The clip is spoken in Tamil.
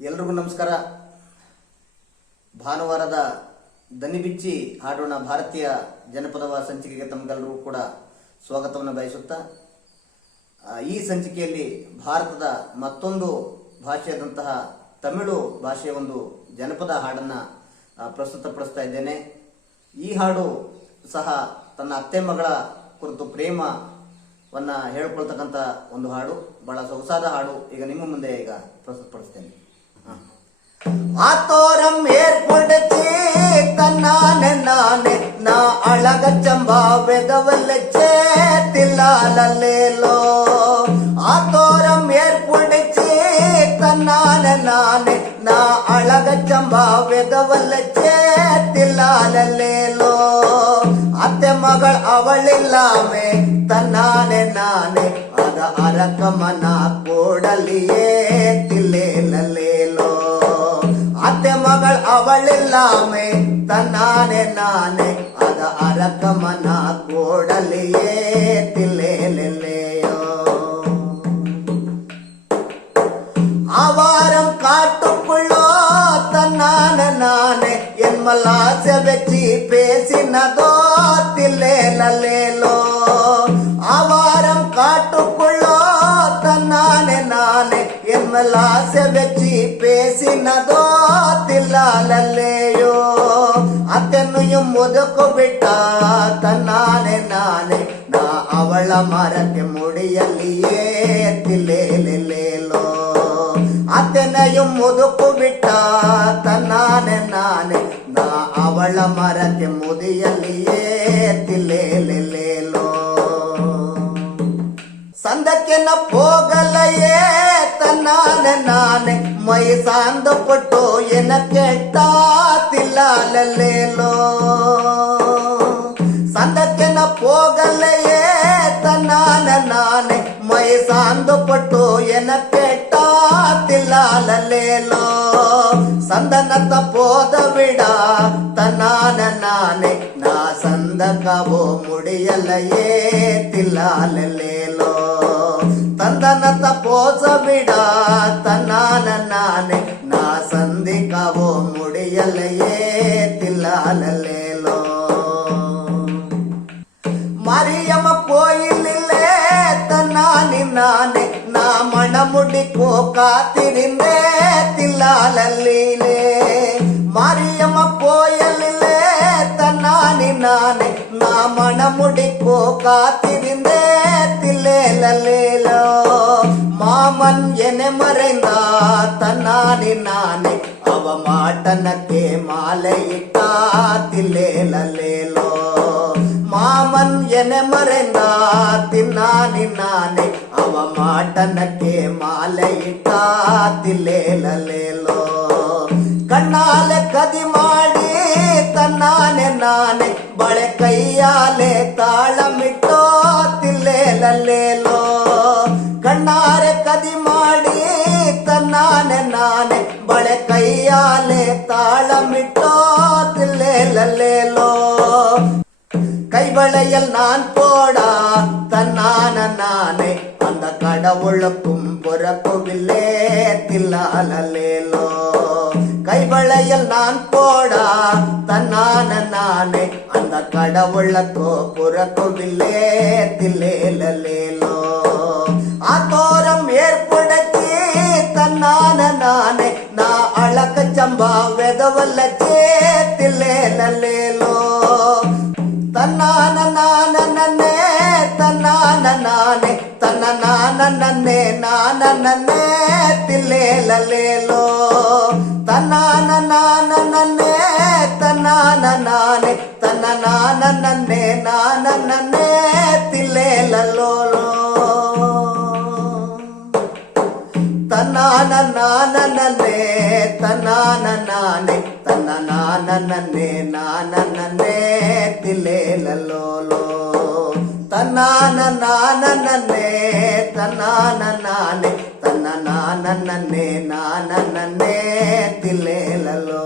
ಎಲ್ರಿಗೂ ನಮಸ್ಕಾರ. ಭಾನುವಾರದ ದನಿ ಬಿಚ್ಚಿ ಹಾಡೋಣ ಭಾರತೀಯ ಜನಪದವ ಸಂಚಿಕೆಗೆ ತಮಗೆಲ್ಲರೂ ಕೂಡ ಸ್ವಾಗತವನ್ನು ಬಯಸುತ್ತಾ, ಈ ಸಂಚಿಕೆಯಲ್ಲಿ ಭಾರತದ ಮತ್ತೊಂದು ಭಾಷೆಯಾದಂತಹ ತಮಿಳು ಭಾಷೆಯ ಒಂದು ಜನಪದ ಹಾಡನ್ನು ಪ್ರಸ್ತುತಪಡಿಸ್ತಾ ಇದ್ದೇನೆ. ಈ ಹಾಡು ಸಹ ತನ್ನ ಅತ್ತೆ ಮಗಳ ಕುರಿತು ಪ್ರೇಮವನ್ನು ಹೇಳ್ಕೊಳ್ತಕ್ಕಂಥ ಒಂದು ಹಾಡು, ಬಹಳ ಸೊಗಸಾದ ಹಾಡು. ಈಗ ನಿಮ್ಮ ಮುಂದೆ ಈಗ ಪ್ರಸ್ತುತಪಡಿಸ್ತೇನೆ. ஆத்தோரம் ஏற்படுத்தி தன்னானே நானே நான் அழக சம்பா வெதவல்லச்சே தில்லாலேலோ. ஆத்தோரம் ஏற்படுத்தி தன்னானே நானே நான் அழக சம்பா வெதவல்லச்சே தில்லாலேலோ. அத்தை மகள் அவள் இல்லாமே தன்னானே நானே அத அரக்கமன கூடலியே தில்லேலேலோ. அத்தை மகள் அவள் இல்லாமே தன்னானே நானே அத அரக்கமன கூடலியே தில்லேலேயோ. ஆவாரம் காட்டுக்குள்ளோ தன்னானே நானே என் மல்லாச வச்சு பேசினதோ தில்லேலேலோ. ஆவாரம் காட்டுக்குள்ளோ தன்னானே நானே என் மல்லாச வச்சு பேசினதோ தில்லாலேயோ. ಅತ್ತೆನ್ನೆயும் ಮುದುಕು ಬಿಟ್ಟ ತನ್ನಾನೆ ನಾನೇ ನಾ ಅವಳ ಮರಕ್ಕೆ ಮುಡಿಯಲ್ಲಿಯೇ ತಿಲ್ಲೇಲೇಲೋ. ಅತ್ತೆನೆயும் ಮುದುಕು ಬಿಟ್ಟ ತನ್ನಾನೆ ನಾನೇ ನಾ ಅವಳ ಮರಕ್ಕೆ ಮುಡಿಯಲ್ಲಿಯೇ ತಿಲ್ಲೇಲೇಲೋ. ಸಂದಕ್ಕೆ ನ ಹೋಗಲಯೇ ತನ್ನಾನೆ ನಾನೇ ಮೈ ಸಾಂದ ಪಟ್ಟು ಎನ ಕೆಟ್ಟ ತಿಲ್ಲಾಲೇಲೋ. ಸಂದಕ್ಕೆ ನ ಹೋಗಲಯೇ ತನ್ನಾನೆ ನಾನೇ ಮೈ ಸಾಂದ ಪಟ್ಟು ಎನ ಕೆಟ್ಟ ತಿಲ್ಲಾಲೇಲೋ. ಸಂದನತ ಪೋದ ಬಿಡ ತನ್ನಾನೆ ನಾನೇ ನಾ ಸಂದಕವೋ ಮುಡಿಯಲಯೇ ತಿಲ್ಲಾಲೇಲೋ. ತಂದನತ ಪೋಸ ಬಿಡ ತನ್ನಾನ ನಾನೇ ನಾ ಸಂದಿಕವೋ ಮುಡಿಯಲಯೇ ತಿಲ್ಲಾಲೇಲೋ. ಮರಿಯಮ್ಮ ಕೋಯಿಲಿಲ್ಲೇ ತನ್ನಾನಿ ನಾನೇ ನಾ ಮಣ ಮುಡಿಕೋ ಕಾತಿರಿಂದೇ ತಿಲ್ಲಾಲಲ್ಲೀಲೇ. ಮರಿಯಮ್ಮ ಕೋಯಲಿಲ್ಲೇ ತನ್ನಾನಿ ನಾನೇ ನಾ ಮಣ ಮುಡಿಕೋ ಕಾತಿರಿಂದೇ தில்லேலேலோ. மாமன் என்னை மறைந்த தன்னானி நானே அவ மாட்டனக்கே மாலையிட்டா தில்லேலேலோ. மாமன் என்னை மறைந்த தின்னானி நானே அவ மாட்டனக்கே மாலையிட்டா தில்ಲೇಲೇಲೋ. ಕಣ್ಣಾಲೆ ಕದಿ ಮಾಡಿ ತನ್ನಾನೆ ನಾನೇ ಬಳೆ ಕೈಯಾಲೆ ತಾಳಮಿಟ್ಟೋ ತಿಲ್ಲೇಲೇಲೋ. ಕಣ್ಣಾರೆ ಕದಿ ಮಾಡಿ ತನ್ನಾನೆ ನಾನೇ ಬಳೆ ಕೈಯಾಲೆ ತಾಳಮಿಟ್ಟೋ ತಿಲ್ಲೇಲೇಲೋ. கை வளையல் நான் போடா தன்னான நானே அந்த கடவுளுக்கும் பொறக்கவில்லே தில்லாலேலோ. கை வளையல் நான் போடா தன்னான நானே அந்த கடவுளுக்கோ பொறக்கவில்லே தில்லேலேலோ. ஆத்தோரம் ஏற்படுத்தி தன்னான நானே நா அழக சம்பா வெதவல்லச்சே தில்லேலேலோ. தன்னான நானே தன்னான நானே தன்ன நானே நானே தில்லேலேலோ. தன்னான நானே தன்னான நானே தன்ன நானே நானே தில்லேலேலோ. தன்னான நானே தன்னான நானே தன்ன நானே நானே தில்லேலேலோ. தன்னான நானே தன்னான நானே தன்ன நானே நானே தில்லேலேலோ.